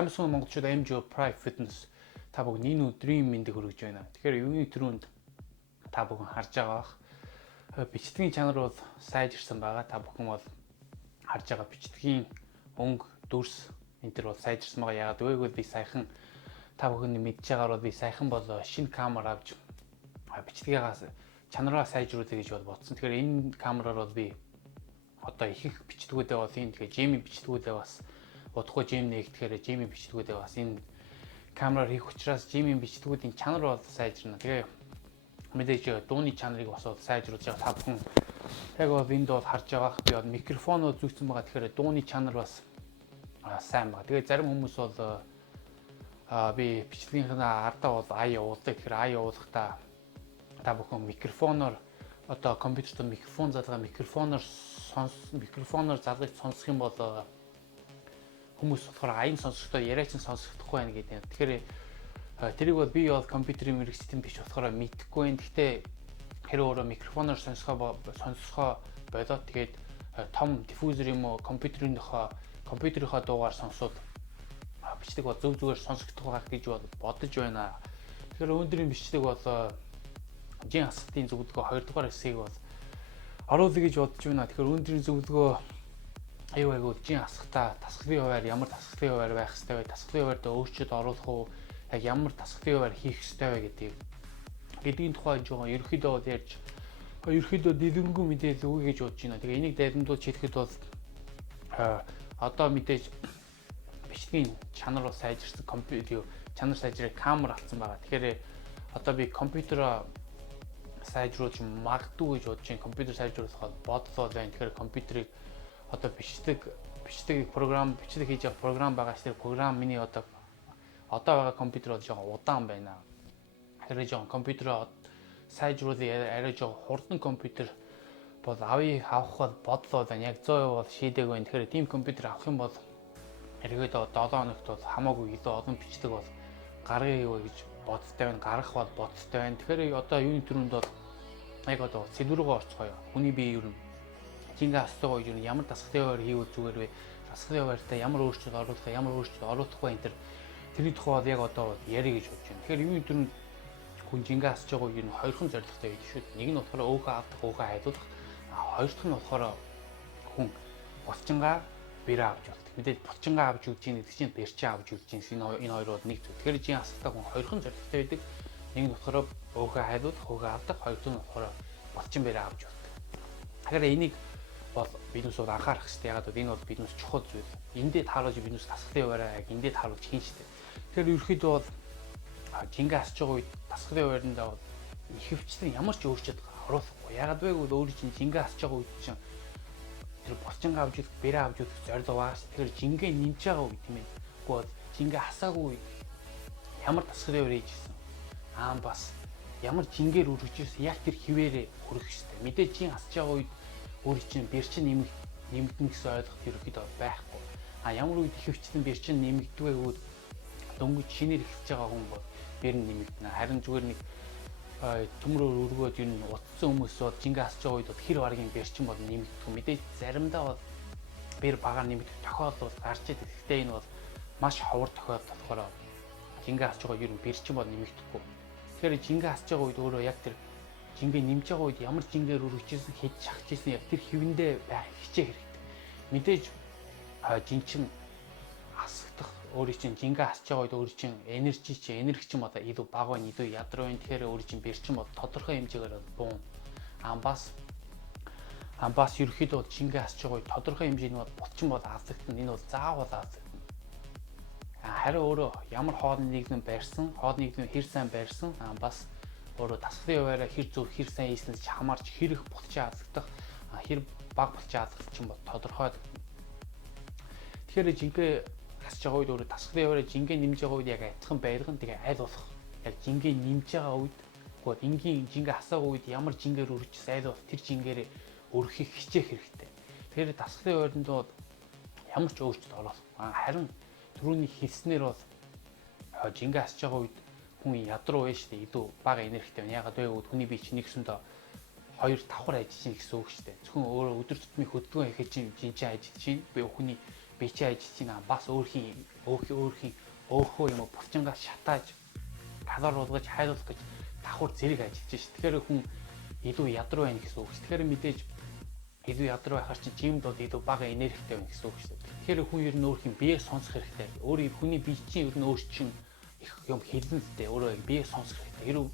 Samsung монголчууд MGO Prime Fitness та бүгд энэ өдрийн мэндийг хүргэж байна. Тэгэхээр юуны төрөнд та бүхэн харж байгаа бах. Бичтгэгийн чанар бол сайжирсан байгаа. Та бүхэн бол харж байгаа бичтгэгийн өнгө, дүрс энэ төр бол сайжирсан байгаа. Яагаад вэ? Би саяхан та бүхэн мэдж байгаагаар бол би саяхан бол шинэ камер авч бичтгэгээс чанараа сайжруулъя гэж бол бодсон. Тэгэхээр энэ камераар бол би одоо их бичтгүүдээ бол энэ тэгээ Gmail бичтгүүдээ бас удахгүй Gmail нэгтгэхээр Gmail бичтгүүдээ бас энэ камераар хийх учраас Gmail бичтгүүдийн чанар бол сайжирна. Тэгээ мэдээж дууны чанарыг бас сайжруулж байгаа. Та бүхэн яг бол энд бол харж байгаа. Би бол микрофоноо зүйцсэн байгаа. Тэгэхээр дууны чанар бас сайн байна. Тэгээ зарим хүмүүс бол би бичлэгийнхаа ардаа бол ай явуулдаг. Тэгэхээр ай явуулахдаа та бүхэн микрофоноор одоо компьютерт микрофон залгаа микрофоноор залгаж сонсох юм бол хүмүүс болохоор аян сонсохдоо яриач нь сонсохдохгүй байна гэдэг. Тэгэхээр тэрийг бол би бол компьютерийн мэргэжлийн биш болохоор мэдэхгүй байна. Гэхдээ хэрэг өөрөө микрофоноор сонсохоо болоод тэгээд том диффузер юм уу компьютерийнхаа дуугаар сонсоод бичлэг бол зөв зүгээр сонсогдох байх гэж бодож байна. Тэгэхээр өнөөдрийн бичлэг бол жин асалтын зөвлөгөө 2 дугаар хэсгийг бол оруулъя гэж бодож байна. Тэгэхээр өнөөдрийн зөвлөгөө аюу жин асахтаа тасгалын хуваар ямар тасгалын хуваар байх ёстой вэ? Тасгалын хуваард өөрчлөлт оруулах уу? Яг ямар тасгалын хуваар хийх ёстой вэ гэдгийн тухай жоохон ерөнхийдөө бол ярьж дэлгэрэнгүй мэдээлэл өгье гэж бодож байна. Тэгээ энийг дайдамдуулж хэлэхэд бол одоо мэдээж бичгийн чанар бол сайжирсан компьютер чанар сайжрах камер алдсан байгаа. Тэгэхээр одоо би компьютероо сайжруулж магадгүй гэж бодож байна. Компьютер сайжруулах бодлоо байна. Тэгэхээр компьютерийг одоо бичлэг програм бичлэг хийж байгаа програм байгаа ч тэр програм миний одоо байгаа компьютер бол жоохон удаан байна. Тэгэхээр жоохон компьютероо сайжруулах арай жоохон хурдан компьютер бол авах бол бодлоо байна. Яг 100% бол шийдэг байна. Тэгэхээр тийм компьютер авах юм бол эргээд 7 хоногт бол хамаагүй илүү олон бичлэг бол гаргая гэж бодолтой байна. Гаргах бол бодолтой байна. Тэгэхээр одоо юуны төрөнд бол яг одоо сэдврүүгээ орцгоё. Хүний бие ер нь жингээ асуугаа ер нь ямар тасгалын хуваар хийвэл зүгээр вэ? Тасгалын хуваартай ямар өөрчлөлт оруулах вэ энэ тэрний тухай бол яг одоо ярих гэж бодож байна. Тэгэхээр юуны төрөнд хүн жингээ асууж байгаа ер нь хоёрхан зорилготой байдаг шүү дээ. Нэг нь болохоор өөхөө авах, өөхөө хайдуулах. Хоёр дахь нь болохоор хүн булчингаа бэрээ авч болт. Мэдээж булчингаа авч үзэж ийн гэдэг чинь бэрчээ авч үзэж ийн энэ хоёр бол нэг зүйл. Тэгэхээр жин асуултаа хүн хоёрхан зорилготой байдаг. Нэг нь болохоор өөхөө хайдуулах, өөхөө авдаг, хоёр дахь нь болохоор булчин бэрээ авч болт. Тэгэхээр энийг бол биднээс бол анхаарах хэрэгтэй. Ягаад гэвэл энэ бол биднээс чухал зүйл. Эндээ тааруулж биднээс тасгалын хуваараа яг эндээ тааруулж хийн штэ. Тэгэхээр ерөөхдөө бол жингээ асууж байгаа үед тасгалын хуваарьндаа бол ихэвчлэн ямар ч өөрчлөлт оруулахгүй. Ягаад вэ гэвэл өөрөө чинь жингээ асууж байгаа үед чинь тэр булчингаа авч үзэх, бэрээ авч үзэх зорилго байгаа ш. Тэгэхээр жингээ нэмж байгаа үед тийм ээ. Үгүй бол жингээ асаагүй үед ямар тасгалын хуваар хийжсэн. Бас ямар жингээр үргэлжлүүлсэн яг тэр хിവэрээ хүрэх штэ. Мэдээж жин асууж байгаа үед өөрөө чинь бэрчин нэмэгдэнэ гэсэн ойлголт ерөөхдөө байхгүй. Ямар үед ихэвчлэн бэрчин нэмэгддэг вэ гэвэл дөнгөж шинээр эхэлж байгаа хүн бол бэр нь нэмэгдэнэ. Харин зүгээр нэг төмрөөр өргөөд ер нь утсан хүмүүс бол жингээ асууж байгаа үед бол хэр баргийн бэрчин бол нэмэгдэх. Мэдээж заримдаа бол бэр багаар нэмэгдэх тохиолдол гарч идэг. Гэхдээ энэ бол маш ховор тохиолдол болохоор жингээ асууж байгаа ер нь бэрчин бол нэмэгдэхгүй. Тэгэхээр жингээ асууж байгаа үед өөрөө яг тэр жингээ нэмж байгаа үед ямар жингээр өргөжчихсэн хийж шахажсэн яг тэр хөвөндөө байх хичээх хэрэгтэй. Мэдээж жинчин асагдах өөрийн чинь жингээ асууж байгаа үед өөрийн чинь энерги чинь одоо илүү бага байна, илүү ядар байна. Тэгэхээр өөрийн чинь бэрчин бол тодорхой хэмжээгээр буун. Бас ерөөхдөө жингээ асууж байгаа үед тодорхой хэмжээний бол булчин бол алдагдана. Энэ бол заавал алдагдана. Харин өөрөө ямар хоолны нийгэм байрсан, хоолны нийгэм хэр сайн байрсан, бас өөрөө тасгалын хуваараа хэр зөв хэр сайн хийснээс хамаарч хэр их булчин алдагдах, хэр бага булчин алдах чинь бол тодорхой. Тэгэхээр жингээ асууж байгаа үед өөрөө тасгалын хуваараа жингээ нэмж байгаа үед яг адилхан байрган тэгээ аль болох яг жингээ нэмж байгаа үед гоо энгийн жингээ асаагаа үед ямар жингээр өргөжсөн аль болох тэр жингээрээ өргөхийг хичээх хэрэгтэй. Тэгэхээр тасгалын хуваарьнд бол ямар ч өөрчлөлт оруулах. Харин түрүүний хэлснээр бол жингээ асууж байгаа үед хүн ядруу байж штэ илүү бага энергитэй байна. Ягаад вэ гэвэл хүний бие чинь нэгсэндээ 2 давхар ажиллаж чинь гэсэн үг штэ. Зөвхөн өөрөө өдөр тутмын хөдөлгөөн хийхэд чинь жинчээ ажиллаж чинь би хүний би чи ажиллаж байна. Бас өөрхийн өөхөө юм уу булчингаа шатааж калори болгож хайлуулах гэж давхар зэрэг ажиллаж шээ. Тэгэхээр хүн илүү ядар байна гэсэн үг. Тэгэхээр мэдээж илүү ядар байхаар чинь жимд бол илүү бага энергитэй байна гэсэн үг шүү дээ. Тэгэхээр хүн ер нь өөрхийн биеийг сонсох хэрэгтэй. Өөрийн хүний бие чинь ер нь өөр чинь их юм хэлнэ л дээ. Өөрөө биеийг сонсох хэрэгтэй. Хэрв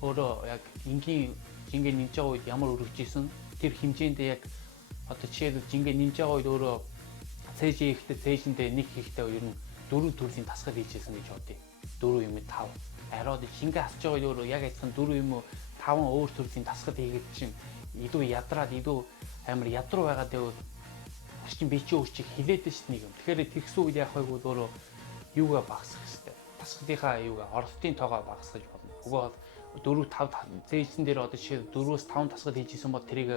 өөрөө яг энгийн жингээ нэмж байгаа үед ямар өргөжсэн тэр хэмжээндээ яг одоо жишээлбэл жингээ нэмж байгаа үед өөрөө цээж хийхдээ цээжиндээ нэг хийхдээ ер нь 4 төрлийн тасгал хийжсэн гэж бодъё. 4 юм 5. Арайд жингээ асч байгаа үед өөрөө яг адилхан 4 юм уу 5 өөр төрлийн тасгал хийгээд чинь илүү ядраад илүү амар ядруу байгаад байвал чинь би чи өөр чиг хилээдэж шүү нэг юм. Тэгэхээр тэгсэн үед яах вэ гэвэл өөрөө юугаа багасгах хэрэгтэй. Тасгалынхаа юугаа оролтын тоогоо багасгаж болно. Угоо 4 5 зээжсэн дээр одоо жишээ 4-өөс 5 тасгал хийжсэн бол тэрийг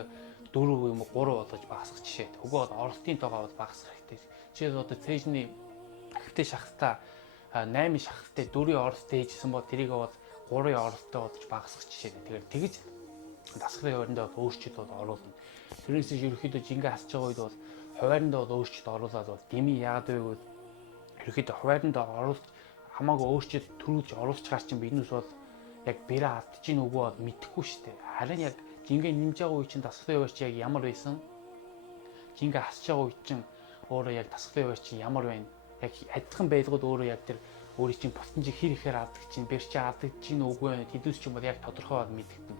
4 юм уу 3 болгож багасгах жишээ. Угоо оролтын тоогоо багасгах хэрэгтэй. Жишээ одоо цээжний ахивтай шахалтаа 8 шахалтай 4-ийн оролттой хийжсэн бол тэрийг бол 3-ийн оролттой болгож багасгах жишээ. Тэгэхээр тэгж тасгалын хуваарьндаа бол өөрчлөлт бол оруулна. Тэрнээс ерөөхдөө жингээ хасж байгаа үед бол хуваарьндаа бол өөрчлөлт оруулаад бол дэмий яагаад вэ гэвэл ерөөхдөө хуваарьндаа оруулж хамаагүй өөрчлөлт төрүүлж оруулж чаар чинь биднээс бол яг бэрэ алдаж ийн үгүй бол мэдэхгүй шүү дээ. Харин яг жингээ нэмж байгаа үе чинь тасгалын хуваарь чи яг ямар байсан? Жингээ хасж байгаа үе чинь өөрөө яг тасгалын хуваарь чи ямар байна? Яг адилхан байлгууд өөрөө яг тэр өөрийн чинь бусдын чи хэр ихээр алдаж чинь бэр чи алдаж ийн үгүй байна? Тэдүүс ч юм бол яг тодорхой бол мэдэгдэн.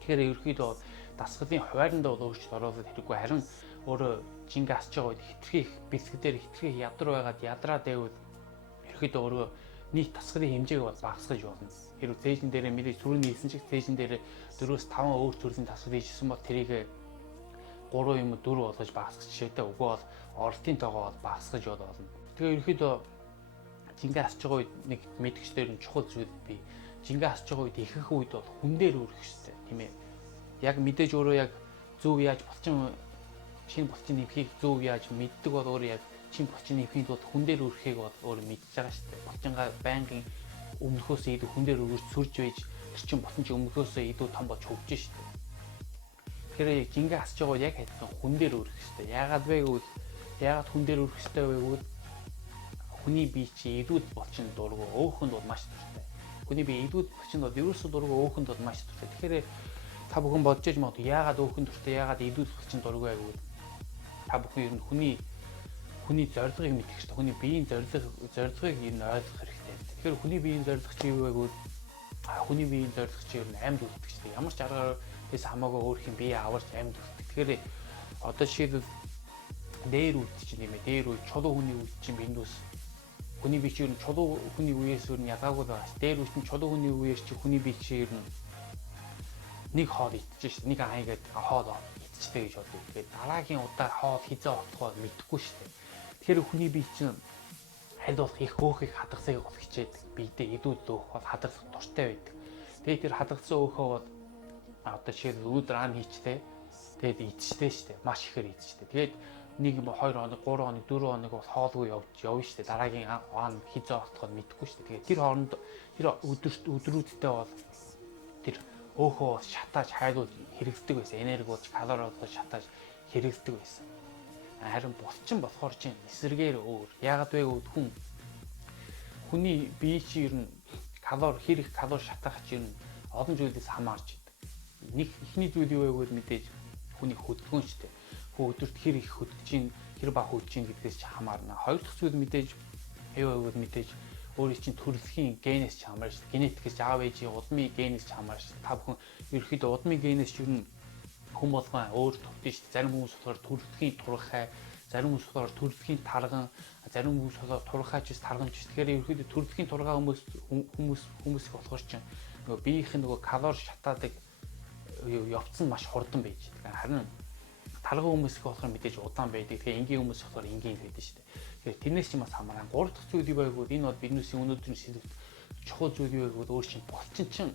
Тэгэхээр ерөөхдөө дасгалын хуваарьндаа бол өөрчлөлт оруулаад хэрэггүй харин өөрөө жингээ хасж байгаа үед хитрхи бэлтгэдээр хитрхи ядар байгаад ядраад байвал ерөөхдөө өөрөө нийт дасгалын хэмжээг бол багасгаж болно. Хэрвээ цээжин дээрээ мэдээж түрүүний хэлсэн чиг цээжин дээрээ 4-5 өөр төрлийн дасгал хийжсэн бол тэрийг 3 юм 4 болгож багасгах жишээтэй үгүй бол оролтын тоогоо бол багасгаж болно. Тэгээ ерөөхдөө жингээ хасж байгаа үед нэг мэдгчдэр нь чухал зүйл бий. Жингээ хасж байгаа үед ихэнх үед бол хүн дээр өрөх хэрэгтэй тийм ээ. Яг мэдээж өөрөө яг зөв яаж шинэ булчин нэмхийг зөв яаж мэддэг бол өөрөө яг шинэ булчин нэмхийн тулд хүн дээр өрөхийг бол өөрөө мэдж байгаа шүү дээ. Булчингаа байнгын өмнөхөөсөө илүү хүн дээр өргөж сүрж байж тэр чин булчин чи өмнөхөөсөө илүү том болж хөгжиж шүү дээ. Тэгэхээр жингээ хасж байгаа яг адилхан хүн дээр өрөх хэрэгтэй. Яагаад хүн дээр өрөх хэрэгтэй вэ гэвэл хүний бие чи илүүд булчин дургу өөхөнд бол маш дуртай. Хүний бие илүүд булчин бол ерөөсөө дургу өөхөнд бол маш дуртай. Тэгэхээр та бүхэн бодож иж магадгүй яагаад өөхөнд дуртай яагаад илүүд булчин дургу вэ гэвэл та бүхэн ер нь хүний зорилгыг мэдэх хэрэгтэй. Хүний биеийн зорилгыг ер нь ойлгох хэрэгтэй. Тэгэхээр хүний биеийн зорилго чи юу вэ гэвэл хүний биеийн зорилго чи ер нь амьд үлдэх хэрэгтэй. Ямар ч аргаас хамаагүй өөрхийн бие аварч амьд үлдэх. Тэгэхээр одоо жишээлбэл дээр үед чинь нэмээ дээр үед чулуу хүний үед чинь биндүүс хүний бие чи ер нь чулуу хүний үеэс ер нь ялгаагүй байгаа ш. Дээр үед чинь чулуу хүний үеэс чи хүний бие чи ер нь нэг хоол идчихэж ш. Нэг аягаад хоол идчихтэй гэж бодъё. Тэгээд дараагийн удаа хоол хизээ олох бол мэдэхгүй ш. Тэгэхээр хүний бие чинь аль болох их өөхийг хадгалахыг бол хичээдэг. Биедээ идүүд өөх бол хадгалах дуртай байдаг. Тэгээд тэр хадгалсан өөхөө бол одоо жишээл өдөр ан хийчтэй. Тэгээд идчихтэй ш. Маш ихээр идчихтэй. Тэгээд 1 2 хоног 3 хоног 4 хоног бол хоолгүй явна ш. Дараагийн ан хизээ олох бол мэдэхгүй ш. Тэгээд тэр хооронд тэр өдрүүдтэй бол тэр өөхөө шатааж хайлуул хэрэглэдэг байсан. Энерги болж калори болгож шатааж хэрэглэдэг байсан. Харин булчин болохоор чинь эсрэгээр өөр. Яагаад вэ гэвэл хүний бие чи ер нь хэр их калори шатаах чи ер нь олон зүйлээс хамаарч идэг. Эхний зүйл юу вэ гэвэл мэдээж хүний хөдөлгөөн шүү дээ. Өдөрт хэр их хөдөлж чинь хэр бага хөдөлж чинь гэдгээс ч хамаарна. Хоёр дахь зүйл мэдээж юу вэ гэвэл мэдээж өөрийн чинь төрөлхийн генээс ч хамаарна шүү. Генетикээс аав ээжийн удмын генээс ч хамаарна шүү. Та бүхэн ерөөхдөө удмын генээс ч ер нь хүн болгон өөр төвтэй шүү. Зарим хүмүүс болохоор төрөлхийн турхай, зарим хүмүүс болохоор төрөлхийн тарган, зарим хүмүүс болохоор турхайчс тарганч. Тэгэхээр ерөөхдөө төрөлхийн тургаа хүмүүс болохоор чинь нөгөө биеийнх нь нөгөө калори шатаадаг явцсан маш хурдан байж байгаа. Харин тарган хүмүүс их болохоор мэдээж удаан байдаг. Тэгэхээр энгийн хүмүүс болохоор энгийн байдаг шүү дээ. Тэгэхээр тэрнээс ч бас хамааран. Гурав дахь зүйл юу вэ гэвэл энэ бол биднээс өнөөдрийн сэдвт чухал зүйл юу вэ гэвэл өөр чинь булчин чинь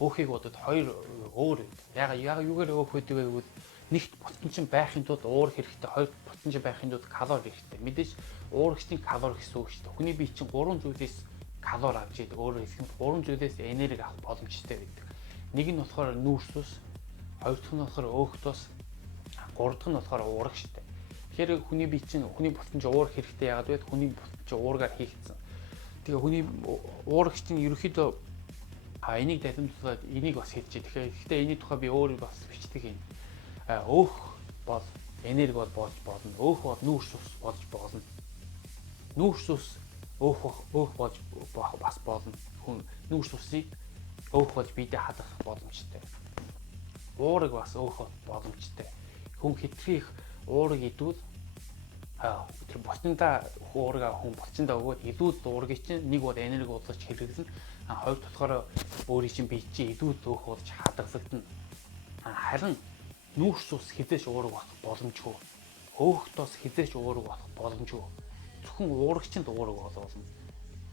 өөхийг бодод хоёр өөр байдаг. Яга юугаар өөх байдаг вэ гэвэл нэгт булчин чинь байхын тулд уур хэрэгтэй, хоёр булчин чинь байхын тулд калори хэрэгтэй. Мэдээж уурагчдын калори гэсэн үг шүү дээ. Хүний бие чинь 3 зүйлээс калори авч идэг. Өөрөөр хэлбэл 3 зүйлээс энерги авах боломжтой байдаг. Нэг нь болохоор нүүрс ус, хоёр дахь нь болохоор өөх тус, гурав дахь нь болохоор уураг шүү дээ. Тэгэхээр хүний бие чинь хүний бутсан чинь уурах хэрэгтэй яагаад вэ? Хүний бутсан чинь уургаар хийгдсэн. Тэгээ хүний уурах чинь ерөөхдөө энийг дахимжуулаад энийг бас хийж. Тэгэхээр энэний тухай би өөрөө бас бичдэг юм. Өөх бол энерги бол болж болно. Өөх бол нүүрс ус болж болно. Нүүрс ус өөх болж бас болно. Хүн нүүрс усыг өөх болж биедээ хадгалах боломжтой. Уурыг бас өөх боломжтой. Хүн хэтрих уурыг идвэл тэр ботондоо уурга хүн болчиндаа өгөөд илүүд уургийг чинь нэг бол энерги бодлож хэрэглэн хоёр болохоор өөрийн чинь бие чинь илүүд өөх болж хадгалагдана. Харин нүүрс ус хизээш уурга болох боломжгүй. Өөхтөөс хизээш уурга болох боломжгүй. Зөвхөн уурагч нь уурга болно.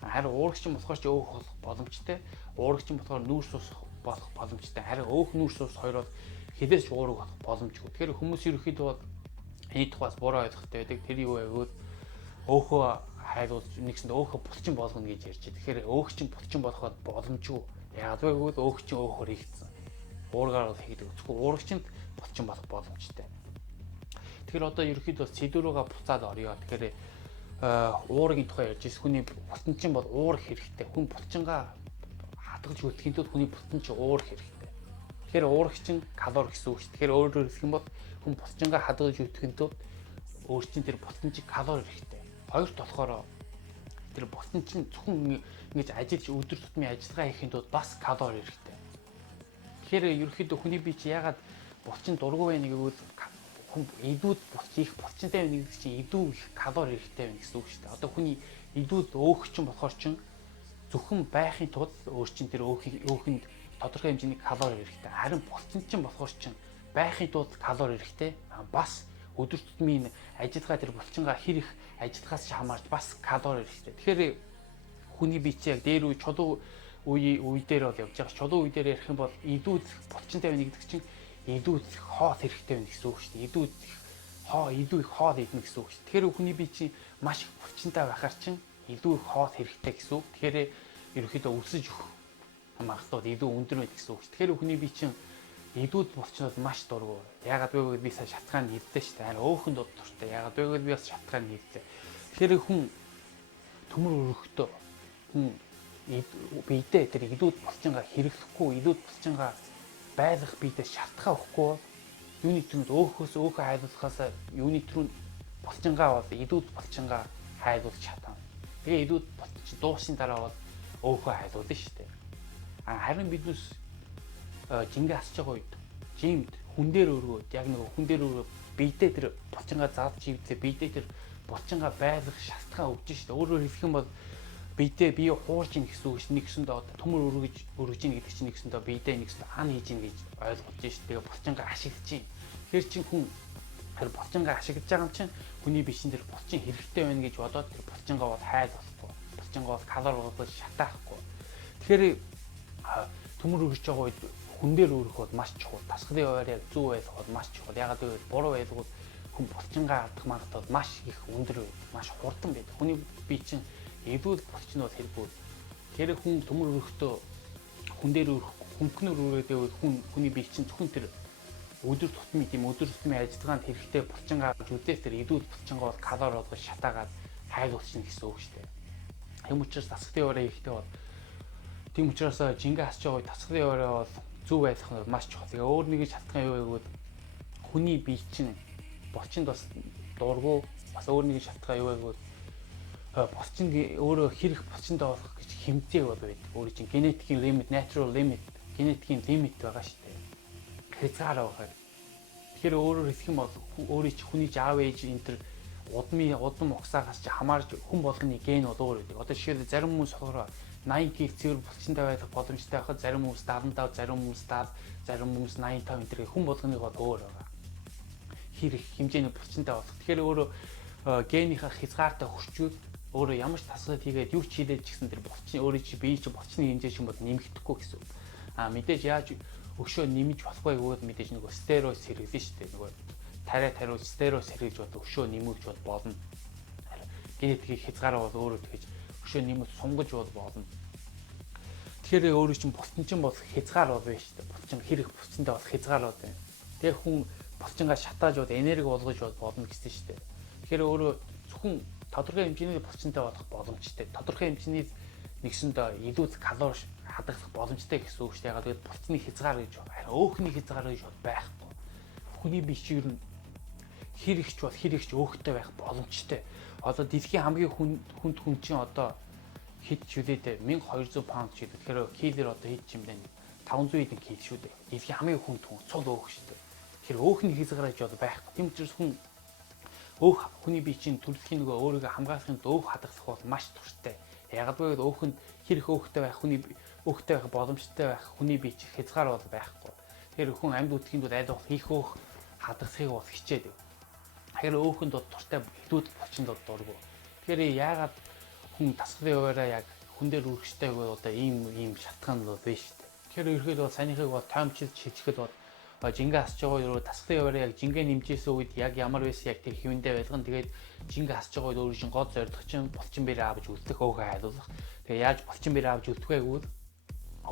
Харин уурагч нь болохоор ч өөх болох боломжтой. Уурагч нь болохоор нүүрс ус болох боломжтой. Харин өөх нүүрс ус хоёр бол хизээш уурга болох боломжгүй. Тэгэхээр хүмүүс ерөөхдөө энэ тухайс буруу ойлголттой байдаг. Тэр юу вэ гэвэл өөхөө хайлуулж нэгсэнд өөхөө булчин болгоно гэж ярьж байна. Тэгэхээр өөх чинь булчин болоход боломжгүй. Яагаад вэ гэвэл өөх чинь өөхөр хийгдсэн. Уургаар бол хийгдэг. Зөвхөн уурагчинд булчин болох боломжтой. Тэгэхээр одоо ерөөхдөө сэдвүүрээ буцаад орё. Тэгэхээр уургийн тухай ярьж ирсэн. Хүний булчин чинь бол уурах хэрэгтэй. Хүн булчингаа хадгалж үлдэхийн тулд хүний булчин чинь уурах хэрэгтэй. Тэгэхээр уурах чинь калори гэсэн үг шүү. Тэгэхээр өөрөөр хэлэх юм бол хүн булчингаа хадгалж үлдэхийн тулд өөр чинь тэр булчин чинь калори хэрэгтэй. Хоёрт болохоор тэр булчин чинь зөвхөн ингэж ажиллаж өдөр тутмын ажиллагаа хийхэд тулд бас калори хэрэгтэй. Тэгэхээр ерөөхдөө хүний бие чи ягаад булчин дургүй байна гэвэл хүн идүүд их булчинтай байна гэдэг чинь идүү их калори хэрэгтэй байна гэсэн үг шүү дээ. Одоо хүний идүүд өөх чинь болохоор чинь зөвхөн байхын тулд өөр чинь тэр өөхөнд тодорхой хэмжээний калори хэрэгтэй. Харин булчин чинь болохоор чинь байхын тулд калори хэрэгтэй. Бас өдөр тутмын ажиллагаа тэр булчингаа хэр их ажиллахаас ч хамаарч бас калори хэрэгтэй. Тэгэхээр хүний бие чи яг дээр үе чулуу үе дээр бол явж байгаа. Чулуу үе дээр ярих юм бол идүүд булчинтай байна гэдэг чинь идүүд хоол хэрэгтэй байна гэсэн үг шүү дээ. Идүү их хоол идэх гэсэн үг шүү. Тэгэхээр хүний бие чинь маш их булчинтай байхаар чинь илүү их хоол хэрэгтэй гэсэн үг. Тэгэхээр ерөөхдөө өсөж өгөх магадлал илүү өндөр байх гэсэн үг шүү. Тэгэхээр хүний бие чинь идүүд булчнууд маш дургу. Яагаад вэ гэвэл би сая шатгаан хэллээ шүү дээ. Харин өөхөнд дуртай. Яагаад вэ гэвэл би бас шатгаан хэллээ. Тэгэхээр хүн төмөр өрөختөө хүн биедээ тэр идүүд булчингаа хэрэглэхгүй, идүүд булчингаа байлгах биедээ шалтгаан өгөхгүй бол юуны төрөнд өөхөө хайлуулахаас юуны төрөнд булчингаа бол идүүд булчингаа хайлуулж чадна. Тэгээ идүүд булчин дуусны дараа бол өөхөө хайлуулна шүү дээ. Харин биднес жингээ асч байгаа үед жимд хүн дээр өргөөд яг нэг хүн дээр өргөө биедээ тэр булчингаа зааж живдээ биедээ тэр булчингаа байлгах шалтгаан өгч шүү дээ. Өөрөөр хэлэх юм бол биедээ бие хуурж ийн гэсэн үг шүү. Нэгсэндээ одоо төмөр өргөж ийн гэдэг чинь нэгсэндээ биедээ нэгсэндээ ан хийж ийн гэж ойлгож шүү. Тэгээ булчингаа ашиглаж ийн. Тэгэхээр чинь хүн тэр булчингаа ашиглаж байгаа юм чинь хүний бишин тэр булчин хэрэгтэй байна гэж бодоод тэр булчингаа бол хайл болохгүй. Булчингаа бол калори болгож шатаахгүй. Тэгэхээр төмөр өргөж байгаа үед хүн дээр өргөх бол маш чухал. Тасгалын хуваар яг зөв байх бол маш чухал. Ягаад гэвэл буруу байлгал хүн булчингаа алдах магадлал маш их өндөр, маш хурдан байдаг. Хүний бие чинь эвдүүл булчин бол хэрэггүй. Тэр хүн төмөр өргөхдөө хүн дээр өрөх, хүнкнөр өрөөдөө хүний бие чинь зөвхөн тэр өдөр тутмын ажиллагаанд хэрэгтэй булчингаа үзээс тэр эвдүүл булчингаа бол калори болгож шатаагаад хайлуулчихна гэсэн үг шүү дээ. Тэм учраас тасгалын хуваараа ихтэй бол тийм учраас жингээ асч байгаа үед тасгалын хуваараа бол зөв байх нь маш чухал. Тэгээ өөр нэгэн шалтгаан юу гэвэл хүний бие чинь булчинд бас дургу, бас өөр нэгэн шалтгаан юу гэвэл булчин өөрөө хэрэг булчиндаа болох гэж хэмжээ бол байдаг. Өөрийн чинь генетикийн лимит, natural limit, генетикийн лимит байгаа шүү дээ. Хязгаар байгаа. Тэгэхээр өөрөөр хэлэх юм бол өөрийн чинь хүний аав ээж энэ төр удам угсаагаас ч хамаарж хүн болгоны ген бол өөр байдаг. Одоо жишээлбэл зарим хүмүүс болохоор 80 кг цэвэр булчинтай байх боломжтой байхад зарим хүмүүс 75, зарим хүмүүс 70, зарим хүмүүс 85 энэ төр хүн болгоныг бол өөр байгаа. Хэрэг хэмжээний булчинтай болох. Тэгэхээр өөрөө генийхээ хязгаартай хүрчүүд өөрөө ямар ч тасгал хийгээд юу ч хийлээж гэсэн тэр булчин өөрөө чи бие чи булчны хэмжээ шиг бол нэмэгдэхгүй гэсэн. Мэдээж яаж өшөө нэмж болохгүй гэвэл мэдээж нөгөө стероид сэргэлэн шүү дээ. Нөгөө тариуч стероид сэргэж бол өшөө нэмэгч бол болно. Генетикийн хязгаар бол өөрөө тэгэж өшөө нэмэлт сунгаж бол болно. Тэгэхээр өөрөө чинь булчин чинь бол хязгаар бол байна шүү дээ. Булчин хэрэг булчинтай бол хязгаар бол байна. Тэгээ хүн булчингаа шатааж бол энерги болгож бол болно гэсэн шүү дээ. Тэгэхээр өөрөө зөвхөн тодорхой хэмжээний булчинтай болох боломжтой. Тодорхой хэмжээний нэгсэндээ илүү калори хадгалах боломжтой гэсэн үг шүү дээ. Тэгээд булчны хязгаар гэж харин өөхний хязгаар гэж байхгүй. Хүний бие чинь ер нь хэр ихч өөхтэй байх боломжтой. Одоо дэлхийн хамгийн хүнд хүн чинь одоо хэд ч үлээ 1200 паунд ч гэдэг. Тэгэхээр килэр одоо хэд ч юм бэ? 500 хэдэн кил шүү дээ. Дэлхийн хамгийн хүнд хүн цул өөх шүү дээ. Тэгэхээр өөхний хязгаар гэж байхгүй. Тийм учраас хүн өөх хүний бие чинь төрөлхийн нөгөө өөрийгөө хамгаалахын өөх хадгалах бол маш турштай. Ягдгүй өөхөнд хэр их өөхтэй байх өөхтэй байх боломжтой байх хүний бие чинь хязгаар бол байхгүй. Тэгэхээр хүн амьд үтгийн тулд аль болох их өөх хадгалахыг бол хичээдэг. Тэгэхээр өөхөнд турштай илүүд булчинд дургу. Тэгэхээр яагаад хүн тасгалын хуваараа яг хүн дээр үргэлжтэйг одоо ийм шалтгаан бол биш шүү дээ. Тэгэхээр ерөөхдөө санийхыг бол тоомчилж шилжихэд бол жингээ асч байгаа юу тасгалын хуваараа яг жингээ нэмжсэн үед яг ямар байсан яг тэр хэвэндээ байлган тэгээд жингээ асч байгаа үед өөр шин гол зорилго чинь булчин бэрээ авч үлдэх өөхөө хайлуулах. Тэгээ яаж булчин бэрээ авч үлдэх вэ гэвэл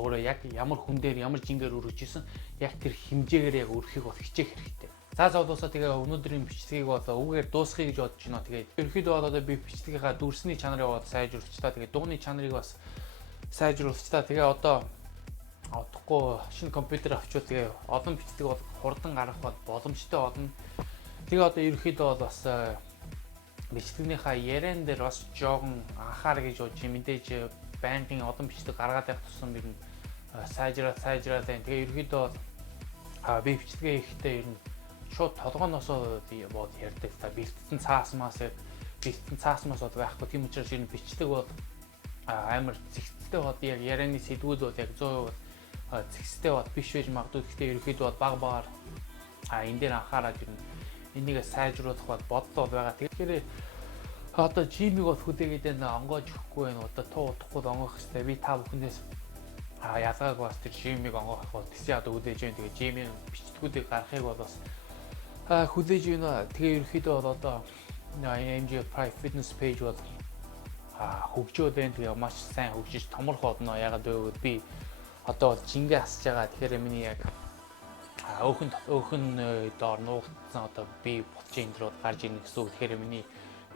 өөрөө яг ямар хүн дээр ямар жингээр өргөжсэн яг тэр хэмжээгээр яг өрхийг бол хичээх хэрэгтэй. За зовлосоо тэгээ өнөөдрийн бичлэгийг бол үгээр дуусгая гэж бодож байна. Тэгээд ерөөхдөө одоо би бичлэгийнхаа дүрсний чанарыг бол сайжруулчихлаа. Тэгээд дууны чанарыг бас сайжруулчихлаа. Тэгээ одоо одохгүй шинэ компьютер авчвал тэгээ олон бичлэг бол хурдан гарах бол боломжтой болно. Тэгээ одоо ерөөхдөө бол бас бичлэгнийхаа яриан дээр бас жоохон анхаар гэж бодож мэдээж банкын олон бичлэг гаргаад явах тусам ер нь сайжраад байна. Тэгээ ерөөхдөө би бичлэгээ хийхдээ ер нь шууд толгооноосоо бод ярьдаг. Та бэлтгэсэн цаасмаас бол байхгүй. Тийм учраас энэ бичлэг бол амар зэгцтэй бод яг ярианы сэдвүүд бол яг 100% зэгцтэй бод биш байж магадгүй. Гэхдээ ерөөхдөө бол баг энэ дээр анхаарал ер нь энийг сайжруулах бол бодлоо байгаа. Тэгэхээр одоо жимиг бол хүлээгээд онгоож өгөхгүй байна. Одоо туу удахгүй онгоох хэрэгтэй. Би та бүхнээс ялгааг бас тэр жимиг онгоох бол тийсээ одоо хүлээж байна. Тэгээ жимийн бичлэгүүдийг гаргахыг бол бас хүлээж байна. Тэгээ ерөөхдөө бол одоо MG Private Fitness page бол хөгжөөд байна. Тэгээ маш сайн хөгжиж томорх болно. Ягаад гэвэл би одоо жингээ асж байгаа. Тэгэхээр миний яг өөхөн доор нуугдсан одоо би булчин энэ рүү гарч ирнэ гэсэн үг. Тэгэхээр миний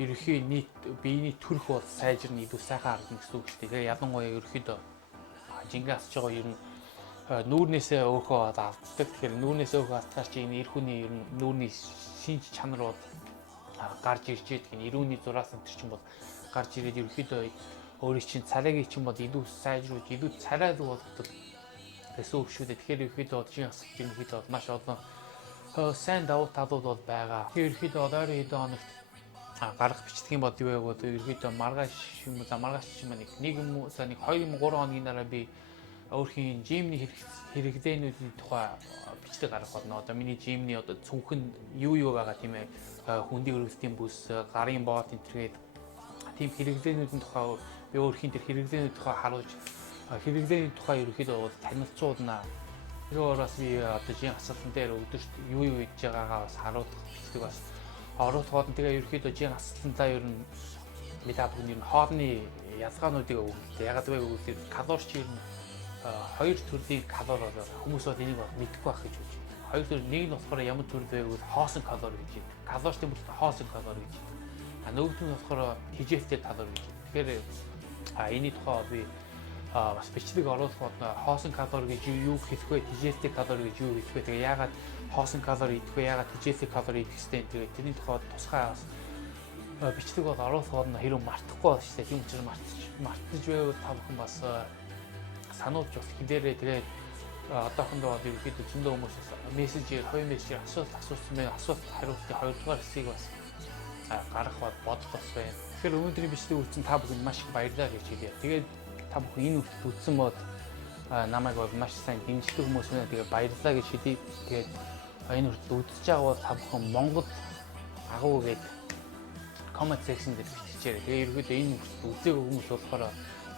ерөөхийн нийт биений төрх бол сайжирна, илүү сайхан харагдана гэсэн үг шүү дээ. Тэгээ ялангуяа ерөөхдөө жингээ асж байгаа ер нь нүүрнээсээ өөхөө авдаг. Тэгэхээр нүүрнээсээ өөхөө автахаар чи энэ эр хүний ер нь нүүрний шинж чанар бол гарч ирж идэг. Энэ эрүүний 6 см чинь бол гарч ирээд ерөөхдөө өөрийн чинь царайг чинь бол илүү сайжруулж, илүү царай болгодог гэсэн үг шүү дээ. Тэгэхээр ерөөхдөө жин асах ерөөхдөө маш олон сайн давуу талууд бол байгаа. Тэгэхээр ерөөхдөө ойрын хэдэн хоногт гарах бичлэгийн бод юу вэ гэвэл ерөөхдөө маргааш юм уу маргааш ч юм нэг юм уу нэг 2 юм 3 хоногийн дараа би өөрхийн жимний хэрэглээнүүдийн тухай бичлэг гаргах болно. Одоо миний жимний одоо цүнхэн юу байгаа тийм ээ хүндийн өргөслийн бүс, гарын боот энтергээд тийм хэрэглээнүүдийн тухай би өөрхийн тэр хэрэглээнүүдийн тухай харуулж хэрэглээний тухай ерөөхдөө бол танилцуулна. Тэрээр бас би одоо жин асуултан дээр өдөрт юу хийж байгаагаа бас харуулах бичлэг бас оруулах. Тэгээ ерөөхдөө жин асуултандаа ер нь би та бүхэн ер нь хоолны ялгаануудыг өгөх. Ягаад вэ гэвэл калори чинь хоёр төрлийн калори болоо хүмүүс бол энийг мэдэхгүй байх гэж үзэж байна. Хоёр төр нэг нь болохоор ямар төрөл вэ гэвэл хоосон калори гэж байна. Калорийн бүлт хоосон калори гэж байна. Нөгөөд нь болохоор digested калори гэж байна. Тэгэхээр энэний тухай би бас бичлэг оруулах бодно. Хоосон калори гэж юу хэлэх вэ? Digested калори гэж юу хэлэх вэ? Тэгээ яагаад хоосон калори идэх вэ? Яагаад digested калори идэх вэ? Тэгээ тэрний тухай тусгай бас бичлэг бол оруулах бодно. Хэрэв мартахгүй байна шүү дээ. Тийм учраас мартаж байвал та бүхэн бас сануулж бас хилээрээ. Тэгээд одоохондоо бол ерөөхдөө зөндөө хүмүүс мессежээр, хоёрын мессежээр асуусан байна. Асуулт хариултын 2 дугаар хэсгийг бас гаргах бодлого байна. Тэгэхээр өнөөдрийн бичлэг үзсэн та бүхэнд маш их баярлалаа гэж хэлье. Тэгээд та бүхэн энэ үрт үзсэн бод намайг бол маш сайн дэмждэг хүмүүс байна. Тэгээд баярлалаа гэж хэлье. Тэгээд энэ үрт үзэж байгаа бол та бүхэн Монгол агуу гээд comment section дээр бичээрэй. Тэгээд ерөөхдөө энэ үрт үзээгүй хүмүүс болохоор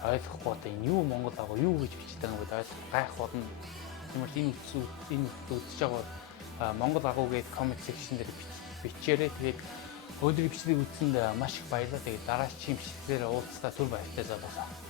ойлгохгүй одоо энэ юу Монгол агуу юу гэж бичдэг юм бэ? ойлгох гайх болно. Тиймээс энэ үрт үзэж байгаа бол Монгол агуу гээд comment section дээр бичээрэй. Тэгээд өнөөдрийн бичлэгийг үзсэнд маш их баярлалаа. Тэгээд дараагийн бичлэгээр уулзлаа. Түр баяртай заа болоо.